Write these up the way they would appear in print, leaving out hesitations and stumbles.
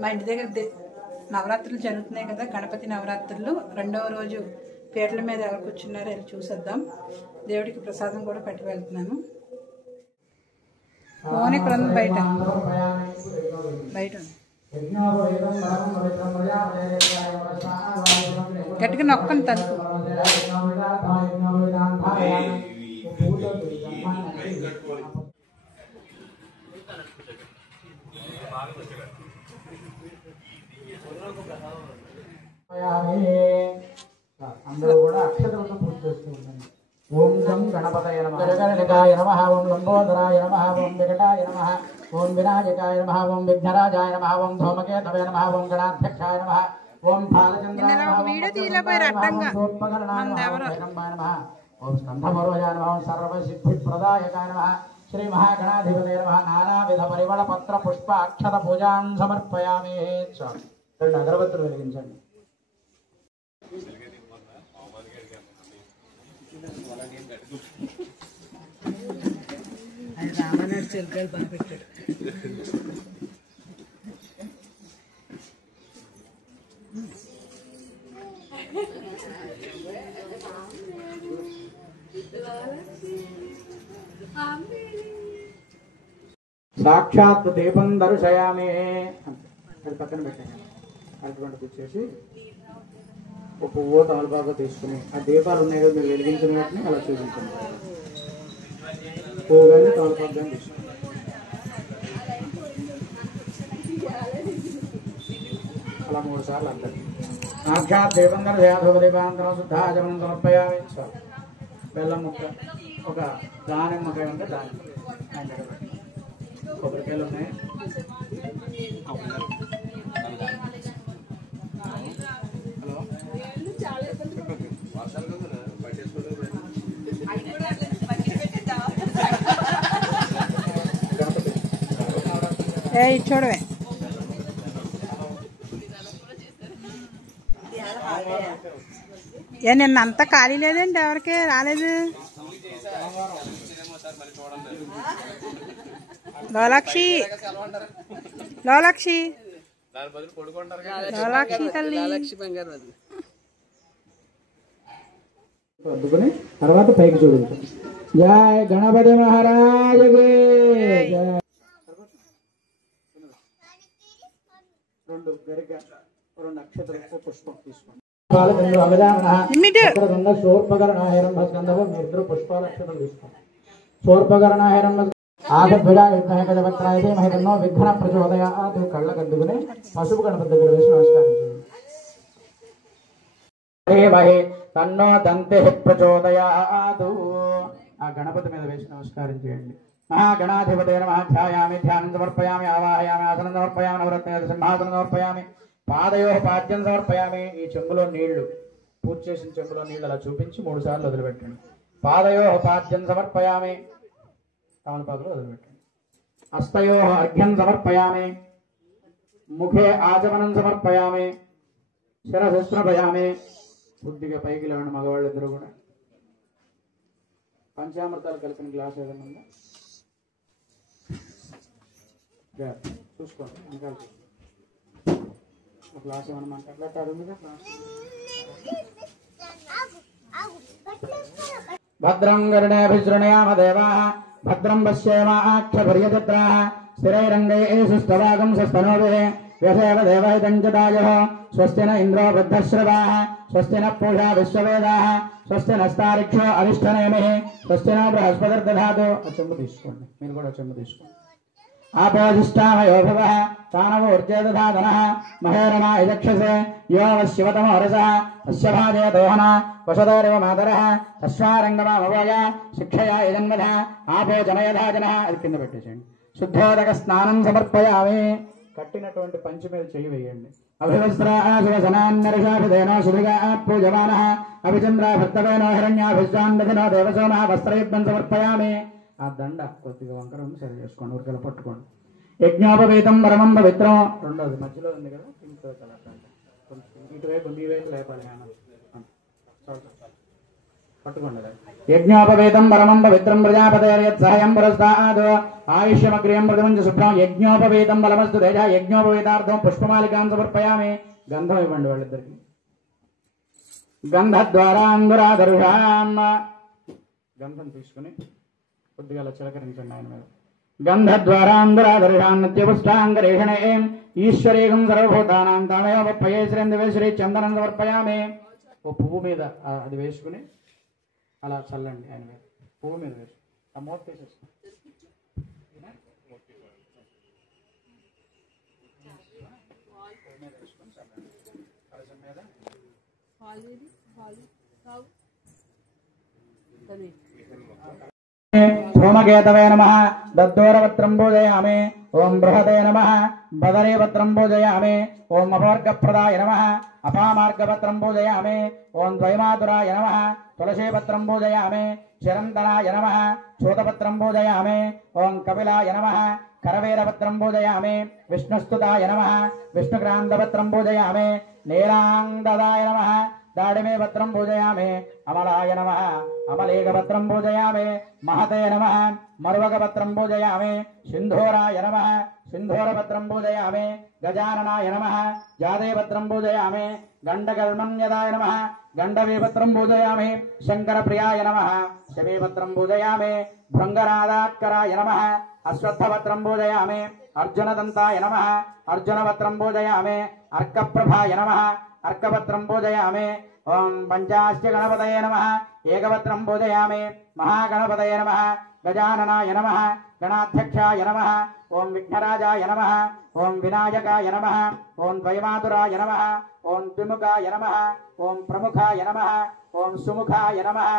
మా ఇంటి దగ్గర నవరాత్రులు జరుగుతున్నాయి కదా, గణపతి నవరాత్రులు రెండవ రోజు పీటల మీద ఎవరు కూర్చున్నారో వెళ్ళి చూసేద్దాం. దేవుడికి ప్రసాదం కూడా పట్టి వెళ్తున్నాను. ఫోన్ ఇక్కడ ఉంది, బయట ఉంది. గట్టిగా నొక్కని తలుపు. అందరూ కూడా అక్షతలతో పూజ చేస్తూ ఉండండి. ఓం గం గణపతయ నమః, గణగణనికాయ నమః, ఓం లంబోదరాయ నమః, ఓం వికటాయ నమః, ఓం వినాయకాయ నమః, ఓం విఘ్నరాజాయ నమః, ఓం ధూమకేతవే నమః, ఓం గణాధ్యక్షాయ నమః, ఓం బాలచంద్రాయ నమః, ఓం స్కంధమరోజాయ నమః, ఓం సర్వసిద్ధిప్రదాయకాయ నమః, శ్రీ మహాగణాధిపతయ నమః. నానావిధ పరిమళ పత్ర పుష్ప అక్షత పూజాన్ సమర్పయామి. రెండు అగరబత్తులు వెలిగించండి. రామనాథ్ చెరుకాయలు బాగా పెట్టాడు. సాక్షాత్ దీపం దర్శయామి. అది పక్కన పెట్టాను. అటువంటి తెచ్చేసి ఒక పువ్వు తమలపాకు తీసుకుని ఆ దీపాలు ఉన్నాయి కదా మీరు వెలిగించిన వాటిని అలా చూపించండి. పువ్వు కానీ తమలపాకు కానీ తీసుకుని అలా 3 సార్లు అంటారు. సాక్షాత్ దీపం దర్శయామి. దీపాంతరం శుద్ధాచమనం సమర్పయామి. బెల్లం ముక్క, ఒక దానిమ్మకాయ ఉంటే దానిమ్మ, కొబ్బరికాయలు ఉన్నాయి. చూడవే నిన్న అంతా ఖాళీ లేదండి, ఎవరికి రాలేదు. లోలాక్షి లోలాక్షి లోలాక్షి తల్లి అద్దుకుని తర్వాత పైకి చూడండి. జయ గణపతి మహారాజుకి. రెండు గరిక, 2 అక్షతలు, పుష్పం తీసుకోండి. శూర్పకరణాహేరం స్కందవం మీరు పుష్పాల అక్షతలు తీసుకోండి. శూర్పకరణాహేరం ఆగద్భుజాయుగ్రహకజవక్రాయ మహిళన్నో విఘ్న ప్రచోదయాత్. కళ్ళకద్దుకుని పసుపు గణపతి దగ్గర వేసి నమస్కారం. తన్నో దంతే ప్రచోదయాత్. ఆ గణపతి మీద వేసి నమస్కారం చేయండి. మహాగణాధిపతే నమః. ధ్యాయామి, ధ్యానం సమర్పయామి, ఆవాహయామి, ఆసనం సమర్పయామి, నవరత్న సింహాసనం సమర్పయామి, పాదయో పాద్యం సమర్పయామి. ఈ చెంబులో నీళ్లు, పూజ చేసిన చెంబులో నీళ్లు అలా చూపించి 3 సార్లు వదిలిపెట్టండి. పాదయో పాద్యం సమర్పయామి, తమలపాకులు వదిలిపెట్టండి. హస్తయో అర్ఘ్యం సమర్పయామి, ముఖే ఆచమనం సమర్పయామి, శిరస్సుస్నపయామి. బుద్ధిగా పైకి లేవండి మగవాళ్ళిద్దరూ కూడా. పంచామృతాలు కలిపిన గ్లాస్ ఏదైనా ఉందా చూసుకోండి. ఇంకా గ్లాస్ ఏమన్నా మాట్లాడతారు. భద్రం గరుడేభిశృణయామ దేవాః, భద్రం పశ్యేమాక్షభర్యజత్రాः, స్థిరైరంగైః స్తవాగం సస్తనోభిः, యథేవ దేవైతంచదాయः. స్వస్తి న ఇంద్రో బుద్ధశ్రవాः, స్వస్తి న పూషా విశ్వవేదాः, స్వస్తి నస్తారిక్షో అరిష్టనేమిః, స్వస్తి న బృహస్పతిర్దధాతు. చెంబు తీసుకోండి, మీరు కూడా చెంబు తీసుకోండి. ఆపోజిష్టామయో భవః, తానవోర్జేదధాతనః, మహేరమా యజక్షసే, యో శివతమో రసః, అస్య భాజే దోహన, వసదోరివ మాతరః, తస్మారంగమామవోయ, శిక్షయా యజన్మధ, ఆపో జనయధాజనః. అది కింద పెట్టేసేయండి. శుద్ధోదక స్నానం సమర్పయామి. కట్టినటువంటి పంచి మీద చెయ్యి వేయండి. అభివస్త్రాः శివసనాన్నర్షాభిధేనో శుభిగా పూజమానః, అభిచంద్రా భక్తవేనో హిరణ్యాభిష్టాన్నదినో దేవసోమః వస్త్రయుద్ధం సమర్పయామి. ఆ దండ కొద్దిగా వంకర ఉంది, సరి చేసుకోండి, ఊరికెళ్ళ పట్టుకోండి. యజ్ఞోపవీతం పరమం పవిత్రం. రెండోది మధ్యలో ఉంది కదా, ఇంకో కలర్ ఇటువైపు మీ వైపు లేపాలి. యజ్ఞోపవేతం పరమం పవిత్రం ప్రజాపతేర్యత్సహయం పురస్తాద్ ఆయుష్యమగ్రియం ప్రతిమంచ శుభ్రం యజ్ఞోపవేతం బలమస్తు తేజ యజ్ఞోపవేతార్థం పుష్పమాలికాం సమర్పయామి. గంధం ఇవ్వండి వాళ్ళిద్దరికి. గంధద్వారాంగురాదర్శాం గంధం తీసుకుని కొద్దిగా చిలకరించండి ఆయన మీద. గంధద్వారాంగురాదర్శాం నిత్యపుష్టాంగరేషణే ఈశ్వరేగం సర్వభూతానాం తామేవ పయే శ్రీ చందనం సమర్పయామి. ఓ పువ్వు మీద అది వేసుకుని అలా చల్లండి ఆయన మీద. పువ్వు మీద వేసు ఆ మూత తీసేసుకో. ధూమకేతవే నమః దద్దోరపత్రం పూజయామి. ఓం బృహతే నమః బదరీపత్రం పూజయామి. ఓం అపవర్గప్రదాయ నమః అపామార్గపత్రం పూజయామి. ఓం ద్వైమాతురాయ నమః తులసీపత్రం పూజయామి. చిరంతనాయ నమః చూతపత్రం పూజయామి. ఓం కపిలాయ నమః కరవీరపత్రం పూజయామి. విష్ణుస్తుతాయ నమః విష్ణుక్రాంతపత్రం పూజయామి. నీలాంగదాయ నమః దాడిమే పత్రం పూజయామి. అమలాయ నమః అమలేకపత్రం పూజయామి. మహతే నమః మరువకపత్రం పూజయామి. సింధూరాయ నమః సింధూరపత్రం పూజయామి. గజాననాయ నమః జాదేపత్రం పూజయామి. గండకల్మన్యదాయ నమః గండవీపత్రం పూజయామి. శంకరప్రియాయ నమః శమీపత్రం పూజయామి. భృంగరాదాత్కరాయ నమః అశ్వత్థపత్రం పూజయామి. అర్జునదంతాయ నమః అర్జునపత్రం పూజయామి. అర్కప్రభాయ నమః అర్కపత్రం పూజయామి. ఓం పంచాస్య గణపతయే నమః ఏకపత్రం పూజయామి. మహాగణపతయే నమః గజాననాయ నమః గణాధ్యక్షాయ నమః. ఓం విఘ్నరాజాయ నమః ఓం వినాయకాయ నమః ఓం ద్వైమాతురాయ నమః ఓం ద్విముఖాయ నమః ఓం ప్రముఖాయ నమః ఓం సుముఖాయ నమః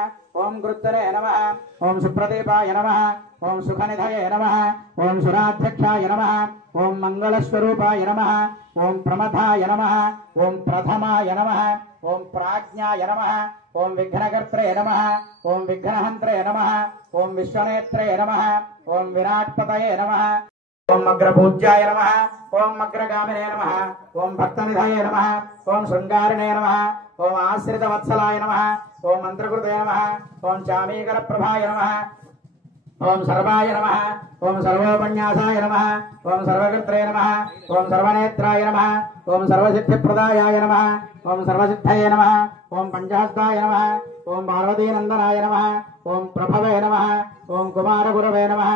ఓం గృత్తరే నమః ఓం సుప్రదీపాయ నమః ఓం సుఖనిధయే నమః ఓం సురాధ్యక్షాయ నమః ఓం మంగళస్వరూపాయ నమః ఓం ప్రమథాయ నమః ఓం ప్రథమాయ నమః ఓం ప్రాజ్ఞాయ నమః ఓం విఘ్నకర్త్రే నమః ఓం విఘ్నహంత్రే నమః ఓం విశ్వనేత్రే నమః ఓం విరాట్పతయే నమః ఓం అగ్రపూజ్యాయ నమః ఓం అగ్రగామినే నమః ఓం భక్తనిధయే నమః ఓం శృంగారిణే నమః ఓం ఆశ్రితవత్సలాయ నమః ఓం మంత్రకృతే నమః ఓం చామీకరప్రభాయ నమః ఓం సర్వాయ నమః ఓం సర్వోపన్యాసాయ నమః ఓం సర్వకర్త్రే నమః ఓం సర్వనేత్రాయ నమః ఓం సర్వసిద్ధిప్రదాయాయ నమః ఓం సర్వసిద్ధయే నమః ఓం పంచహస్తాయ నమః ఓం పార్వతీనందనాయ నమః ఓం ప్రభవే నమః ఓం కుమారగురవే నమః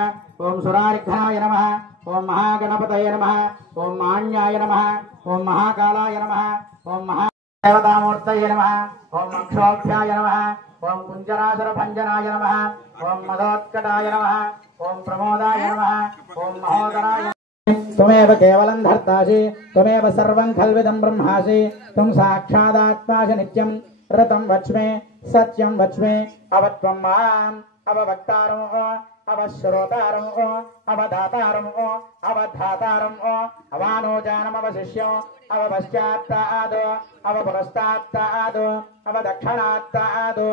ఓం సురారిఘ్నాయ నమః ఓం మహాగణపతయే నమః ఓం మాన్యాయ నమః ఓం మహాకాళాయ నమః ఓం మహాదేవతామూర్తయే నమః ఓం అక్షోభ్యాయ నమః ఓం కుంజరాసురభంజనాయ నమః ఓం మదోత్కటాయ నమః ఓం ప్రమోదాయ నమః ఓం మహోదరాయ త్వమేవ కేవలం ధర్తాసి త్వమేవ సర్వం ఖల్విదం బ్రహ్మాసి త్వం సాక్షాదాత్మాసి నిత్యం రతం వచ్మే సత్యం వచ్మే అవత్వం మాం అవవక్తారం అవశ్రోతారం అవధాతారం అవధాతారం అవానోజానం అవశిష్యం అవపశ్చాత్తాద్ అవపురస్తాత్తాద్ అవదక్షిణాత్తాద్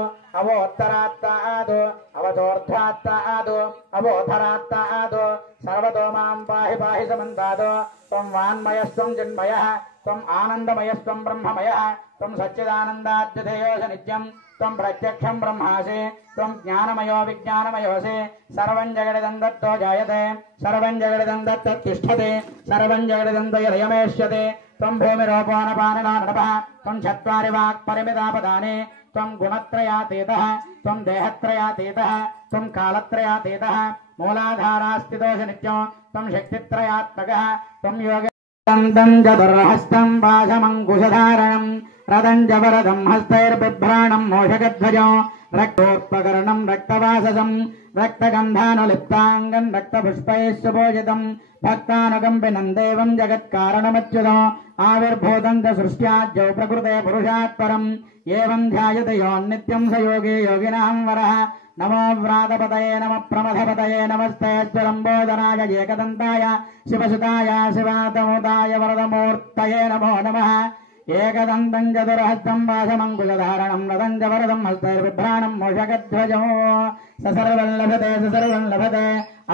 అవోత్తరాత్తాద్ అవచోర్ధ్వాత్తాద్ అవోధరాత్తాద్ సర్వతో మాం పాహి పాహి సమంతాద్ త్వం వాన్మయస్త్వం చిన్మయః త్వం ఆనందమయస్త్వం బ్రహ్మమయః త్వం సచ్చిదానందాద్విధేయోస నిత్యం త్వం ప్రత్యక్షం బ్రహ్మాసి త్వం జ్ఞానమయో విజ్ఞానమయోసి సర్వం జగదిదం దత్తో జాయతే సర్వం జగదిదం దత్తతిష్టతే సర్వం జగదిదం దయమేష్యతే త్వం భూమిరోపానపాననానపః త్వం చత్వారి వాక్పరిమితాపదాని త్వం గుణత్రయాతీతః త్వం దేహత్రయాతీతః త్వం కాలత్రయాతీతః మూలాధారాస్థితోసి నిత్యం త్వం శక్తిత్రయాత్మకः త్వం యోగ చతుర్హస్తం పాశమంకుశధారణం రథం జవరదం హస్తైర్బిభ్రాణం మోషగధ్వజం రక్తోపకరణం రక్తవాససం రక్తగంధానులిప్తాంగం రక్తపుష్పైః సుభూషితం భక్తానుకంపినం దేవం జగత్కారణమచ్యుతం ఆవిర్భూతం చ సృష్ట్యాద్యౌ ప్రకృతే పురుషాత్ పరం ఏవం ధ్యాయతే యోన్నిత్యం స యోగి యోగినాం వరః నమో వ్రాతపతయే నమ ప్రమథపతయే నమస్తే లంబోదరాయ ఏకదంతాయ శివసుతాయ శివాతముదాయ వరదమూర్తయే నమో నమః ఏకదంతం చతుర్హస్తం పాశమంకుశధారణం రథం చ వరదం హస్తైర్బిభ్రాణం మోషగధ్వజం ససర్వం లభతే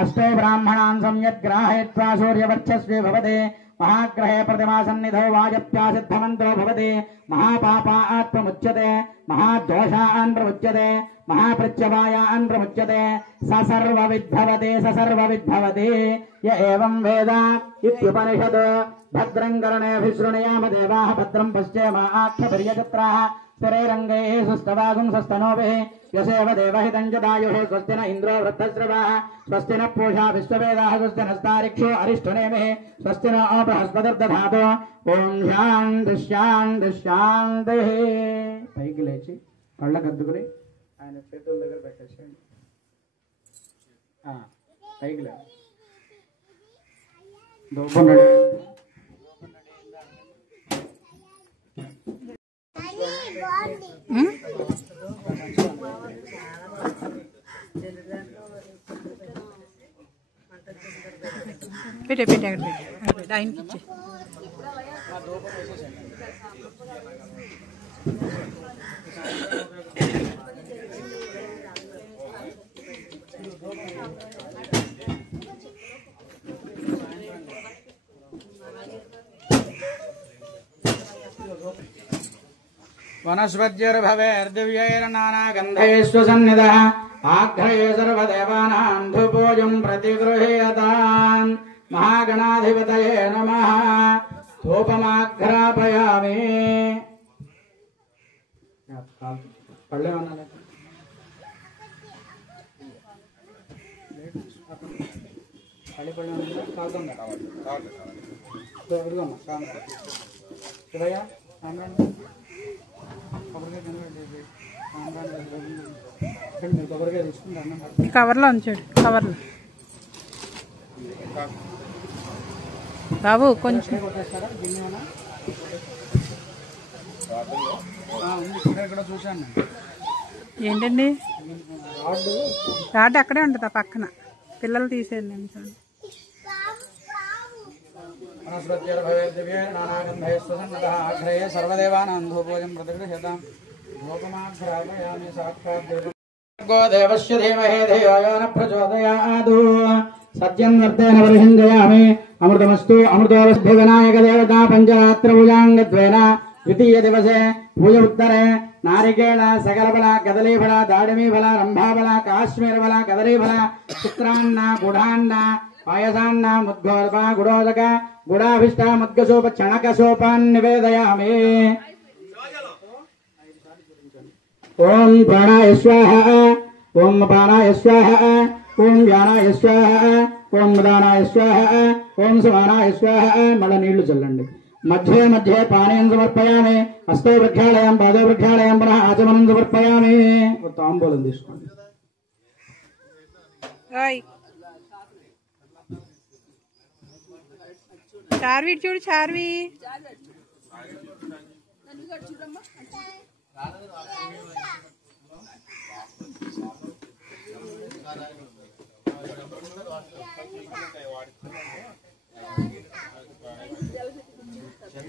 అష్టో బ్రాహ్మణాన్ సంయత్ గ్రాహయత్వా సూర్యవర్చస్వే భవతే महाग्रहे प्रतिमा सन्निधौ वाजप्यासिद्धमन्त्रो भवति महापापात्प्रमुच्यते महादोषान् प्रमुच्यते महाप्रत्यवायान् प्रमुच्यते स सर्वविद्भवति य एवं वेद इत्युपनिषत् भद्रं कर्णेभिः देवाः भद्रं पश्येमाक्षपर्यजत्राः स्थिरैरङ्गैः सुस्तवागुं सस्तनोभिः यसेव देवहितं जदायुः स्वस्ति न इन्द्रो वृद्धश्रवाः स्वस्ति न पूषा विश्ववेदाः स्वस्ति नस्तारिक्षो अरिष्टनेमिः स्वस्ति न बृहस्पतिर्दधातु ఓం శాంతి శాంతి శాంతి. పైకి లేచి కళ్ళకు అద్దుకుని ఆయన చేతుల దగ్గర పెట్టేసేయండి. పైకి లే దోపన్నాడు. పెట్టే పెట్టే అక్కడ పెట్టే ఆయనకి ఇచ్చే. वनस्पतिर्भवेर्दिव्यैर्नानागन्धैस्वसन्निधः आघ्रये सर्वदेवानां धूपोऽयं प्रतिगृह्यताम्. महागणाधिपतये नमः. धूपमाघ्रापयामि. కవర్లో ఉంచాడు. కవర్లో బాబు కొంచెం ఏంటండి రాడ్ అక్కడే ఉంటుంది ఆ పక్కన. పిల్లలు తీసేయండి. सर्वदेवानां धूपोऽयं प्रतिगृह्यताम्. धूपमाघ्रापयामि साक्षात् देवस्य धीमहि धियो यो न प्रचोदयात्. सत्यं वर्तेन वर्षञ्जयामि. अमृतमस्तु. अमृतोऽस्ति विनायक देवता पञ्चरात्रभुजाङ्गद्वेन द्वितीय दिवसे पूज उत्तरे नारिकेल सकलफल कदलीफल दाडिमीफल रम्भाफल काश्मीरफल कदलीफल शुक्रान्न गुडान्न पायसान्न मुद्गोर्भ गुडोदक गुडाभिष्ट मुद्गसोप चणकसोपान् निवेदयामि. ओम प्राणाय स्वाहा. ओम अपानाय स्वाहा. ओम व्यानाय स्वाहा. ओम उदानाय स्वाहा. ओम समानाय स्वाहा. मళ్ళ నీళ్లు చల్లండి. मध्ये मध्ये पानीयं समर्पयामि. हस्तो वृक्षालयं पादो वृक्षालयं पुनः आचमनं समर्पयामि. తాంబూలం తీసుకోండి. చార్వి చూడు. చార్వి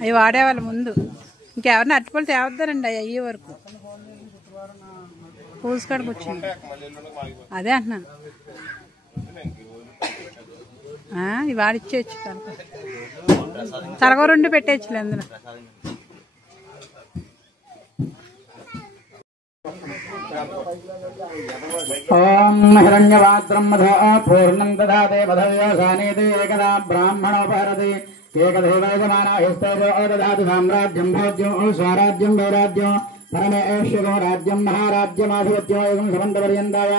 అవి వాడేవాళ్ళ ముందు. ఇంకెవరిని అట్టుపళ్ళు తేవద్దారండి అవి అయ్యే వరకు. పూసుకాడికి వచ్చింది. అదే అంటున్నాను. ఇవి వాడిచ్చేయచ్చు. తరగ రెండు పెట్టేయచ్చులే అందులో. ओम हिरण्यपात्रं मधु पूर्णं ददाते वधव्यसानीति एकदा ब्राह्मणोपहरति एकदेव यजमानायस्तेजो ददाति साम्राज्यं भोज्यं स्वराज्यं वैराज्यं परमेश्वरो राज्यं महाराज्यमाधिपत्यो एवं समन्तपर्यन्ताय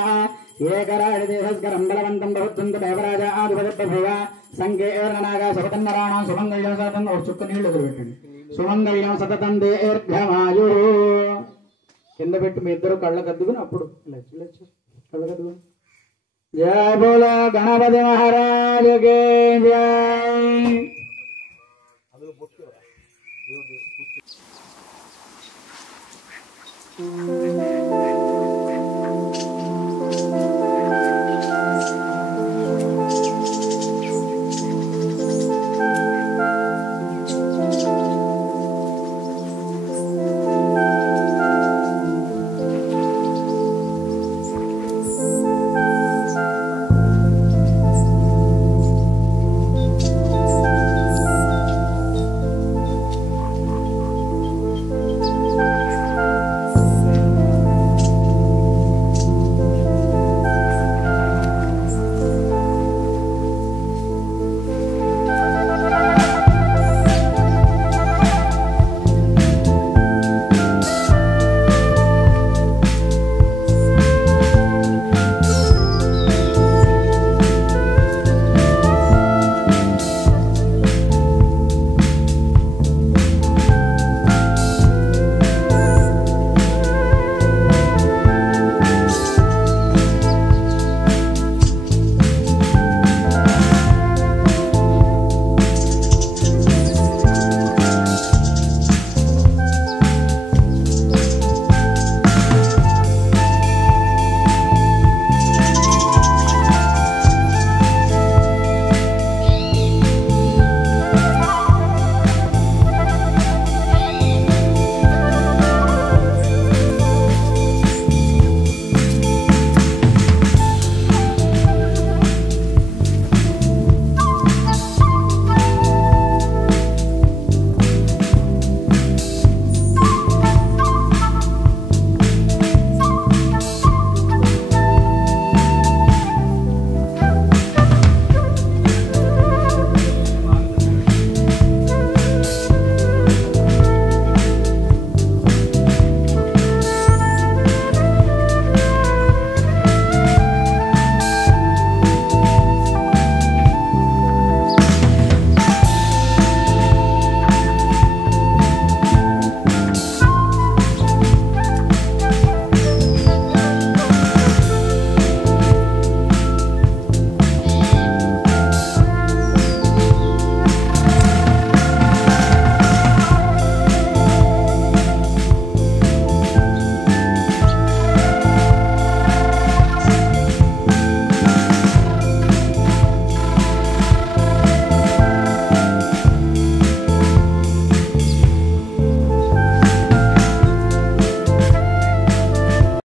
एकराडिदेशस्करं बलवन्तं बहुत्वन्तं देवराजा आदिपतिभुव संगे एर्नागा सपतन्नराणां सुमङ्गल्यं सततं चुक्कनीళ్ళు ఎదురుపెట్టండి. సుమంగళ్యం సతతం దీర్ఘమాయుః. కింద పెట్టి మీ ఇద్దరు కళ్ళకద్దుకుని అప్పుడు కళ్ళకద్దుకుని జయ బోలో గణపతి మహారాజుకి జై.